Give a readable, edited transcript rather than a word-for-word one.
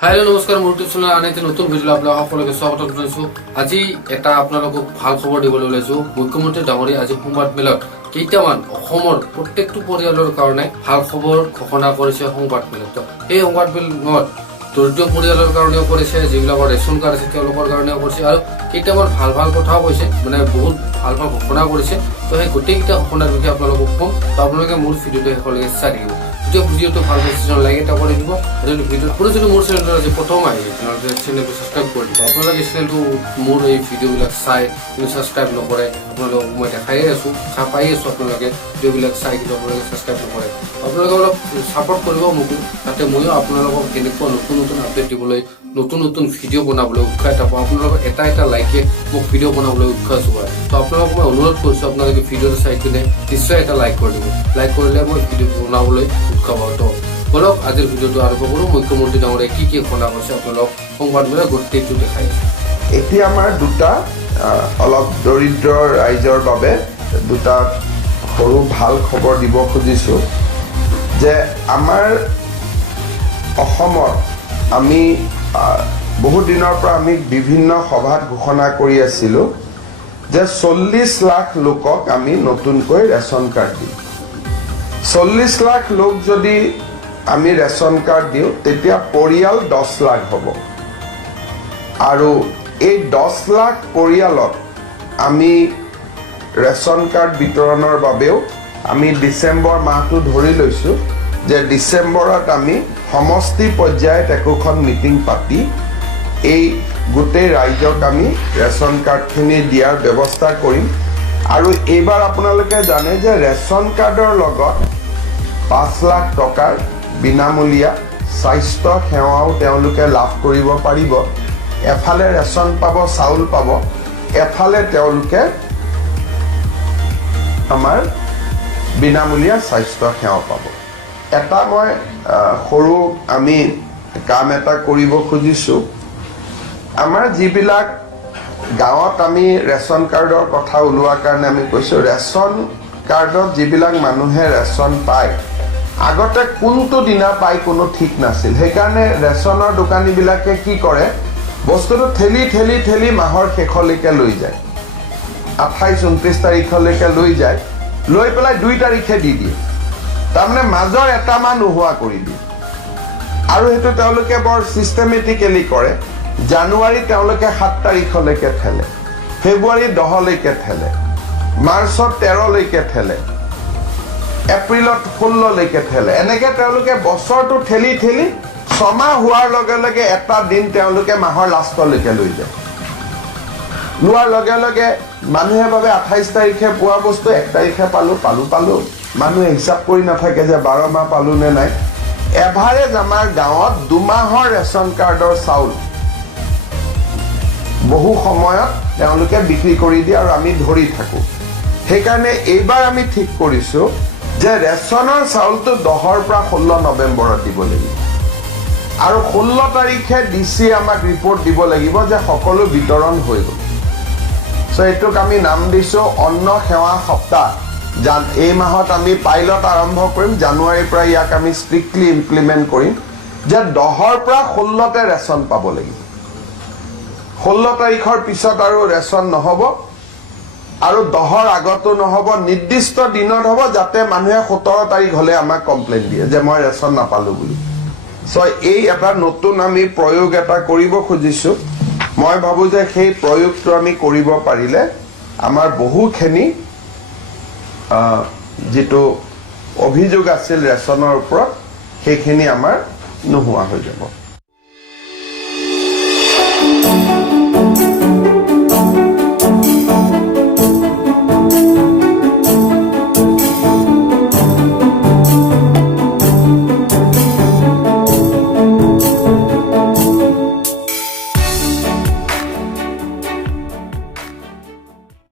Hello नमस्कार मोर YouTube channel आने नतुन video आपलोक সকলোকে স্বাগতম জনাইছো। আজি এটা আপোনালোকক ভাল খবৰ দিবলৈ ওলাইছো। মুখ্যমন্ত্ৰী ডাঙৰীয়া আজি সংবাদ মেলত কেইটামান অসমৰ প্ৰত্যেকটো পৰিয়ালৰ কাৰণে ভাল খবৰ ঘোষণা কৰিছে সংবাদ মেলত। এই সংবাদ মেলত দৰিদ্ৰ পৰিয়ালৰ কাৰণেও কৰিছে, যিবিলাকৰ ৰেচন কাৰ্ড আছে তেওঁলোকৰ কাৰণেও কৰিছে, আৰু কেইটামান ভাল ভাল কথাও কৈছে, মানে বহুত ভাল ভাল ঘোষণা কৰিছে। তো সেই গোটেইকেইটা ঘোষণাৰ বিষয়ে আপোনালোকক কম, তো আপোনালোকে মোৰ ভিডিঅ'টো শেষলৈকে চাই থাকিব। যদি ভিডিঅ'টো ভাল পাইছে লাইক এটা কৰি দিব, যদি ভিডিঅ' পুৰো যদি মোৰ চেনেলটো আজি প্ৰথম আহিছে তেনেহ'লে চেনেলটো ছাবস্ক্ৰাইব কৰি দিব। আপোনালোকে চেনেলটো মোৰ এই ভিডিঅ'বিলাক চাই কিন্তু ছাবস্ক্ৰাইব নকৰে, আপোনালোকক মই দেখাই আছোঁ, পাই আছোঁ, আপোনালোকে ভিডিঅ'বিলাক চাই কিন্তু আপোনালোকে ছাবস্ক্ৰাইব নকৰে। আপোনালোকে অলপ ছাপোৰ্ট কৰিব মোক, যাতে ময়ো আপোনালোকক এনেকুৱা নতুন নতুন আপডেট দিবলৈ, নতুন নতুন ভিডিঅ' বনাবলৈ উৎসাহ এটা পাওঁ। আপোনালোকৰ এটা এটা লাইকে মোক ভিডিঅ' বনাবলৈ উৎসাহ যোগায়। তো আপোনালোকক মই অনুৰোধ কৰিছোঁ, আপোনালোকে ভিডিঅ'টো চাই কিনে নিশ্চয় এটা লাইক কৰি দিব। লাইক কৰিলে মই ভিডিঅ' বনাবলৈ উৎসাহ পাওঁ। তো বলক আজিৰ ভিডিঅ'টো আৰম্ভ কৰোঁ। মুখ্যমন্ত্ৰী ডাঙৰীয়াই কি কি ঘোষণা কৰিছে আপোনালোক সংবাদ মেলত গোটেইটো দেখাই আছোঁ। এতিয়া আমাৰ দুটা অলপ দৰিদ্ৰ ৰাইজৰ বাবে দুটা সৰু ভাল খবৰ দিব খুজিছোঁ যে আমাৰ অসমত আমি বহু দিনৰ পৰা আমি বিভিন্ন সভাত ঘোষণা কৰি আছিলোঁ যে 40 লাখ লোকক আমি নতুনকৈ ৰেচন কাৰ্ড দিম। 40 লাখ লোক যদি আমি ৰেচন কাৰ্ড দিওঁ তেতিয়া পৰিয়াল 10 লাখ হ'ব, আৰু এই 10 লাখ পৰিয়ালক আমি ৰেচন কাৰ্ড বিতৰণৰ বাবেও আমি ডিচেম্বৰ মাহটো ধৰি লৈছোঁ যে ডিচেম্বৰত আমি সমষ্টি পৰ্যায়ত একোখন মিটিং পাতি এই গোটেই ৰাইজক আমি ৰেচন কাৰ্ডখিনি দিয়াৰ ব্যৱস্থা কৰিম। আৰু এইবাৰ আপোনালোকে জানে যে ৰেচন কাৰ্ডৰ লগত 5 লাখ টকাৰ বিনামূলীয়া স্বাস্থ্য সেৱাও তেওঁলোকে লাভ কৰিব পাৰিব। এফালে ৰেচন পাব, চাউল পাব, এফালে তেওঁলোকে আমাৰ বিনামূলীয়া স্বাস্থ্য সেৱা পাব। এটা মই সৰু আমি কাম এটা কৰিব খুজিছোঁ। আমাৰ যিবিলাক গাঁৱত আমি ৰেচন কাৰ্ডৰ কথা ওলোৱাৰ কাৰণে আমি কৈছোঁ, ৰেচন কাৰ্ডত যিবিলাক মানুহে ৰেচন পায় আগতে কোনটো দিনা পায় কোনো ঠিক নাছিল। সেইকাৰণে ৰেচনৰ দোকানীবিলাকে কি কৰে, বস্তুটো ঠেলি ঠেলি ঠেলি মাহৰ শেষলৈকে লৈ যায়, 28-29 তাৰিখলৈকে লৈ যায়, লৈ পেলাই 2 তাৰিখে দি দিয়ে। তাৰমানে মাজৰ এটা মাহ নোহোৱা কৰি দিয়ে। আৰু সেইটো তেওঁলোকে বৰ ছিষ্টেমেটিকেলি কৰে। জানুৱাৰী তেওঁলোকে 7 তাৰিখলৈকে ঠেলে, ফেব্ৰুৱাৰী 10লৈকে ঠেলে, মাৰ্চত 13লৈকে ঠেলে, এপ্ৰিলত 16লৈকে ঠেলে। এনেকৈ তেওঁলোকে বছৰটো ঠেলি ঠেলি 6 মাহ হোৱাৰ লগে লগে এটা দিন তেওঁলোকে মাহৰ লাষ্টলৈকে লৈ যায়। লোৱাৰ লগে লগে মানুহে ভাবে 28 তাৰিখে পোৱা বস্তু 1 তাৰিখে পালোঁ। মানুহে হিচাপ কৰি নাথাকে যে 12 মাহ পালোঁ নে নাই। এভাৰেজ আমাৰ গাঁৱত 2 মাহৰ ৰেচন কাৰ্ডৰ চাউল বহু সময়ত তেওঁলোকে বিক্ৰী কৰি দিয়ে আৰু আমি ধৰি থাকোঁ। সেইকাৰণে এইবাৰ আমি ঠিক কৰিছোঁ যে ৰেচনৰ চাউলটো 10ৰ পৰা 16 নৱেম্বৰত দিব লাগিব, আৰু 16 তাৰিখে DC আমাক ৰিপৰ্ট দিব লাগিব যে সকলো বিতৰণ হৈ গ'ল। চ' এইটোক আমি নাম দিছোঁ অন্ন সেৱা সপ্তাহ। এই মাহত আমি পাইলট আৰম্ভ কৰিম, জানুৱাৰীৰ পৰা ইয়াক আমি ষ্ট্ৰিক্টলি ইমপ্লিমেণ্ট কৰিম যে 10ৰ পৰা 16তে ৰেচন পাব লাগিব। 16 তাৰিখৰ পিছত আৰু ৰেচন নহ'ব, আৰু 10ৰ আগতো নহ'ব, নিৰ্দিষ্ট দিনত হ'ব, যাতে মানুহে 17 তাৰিখ হ'লে আমাক কমপ্লেইন দিয়ে যে মই ৰেচন নাপালোঁ বুলি। চ' এই এটা নতুন আমি প্ৰয়োগ এটা কৰিব খুজিছোঁ। মই ভাবোঁ যে সেই প্ৰয়োগটো আমি কৰিব পাৰিলে আমাৰ বহুখিনি যিটো অভিযোগ আছিল ৰেচনৰ ওপৰত সেইখিনি আমাৰ নোহোৱা হৈ যাব।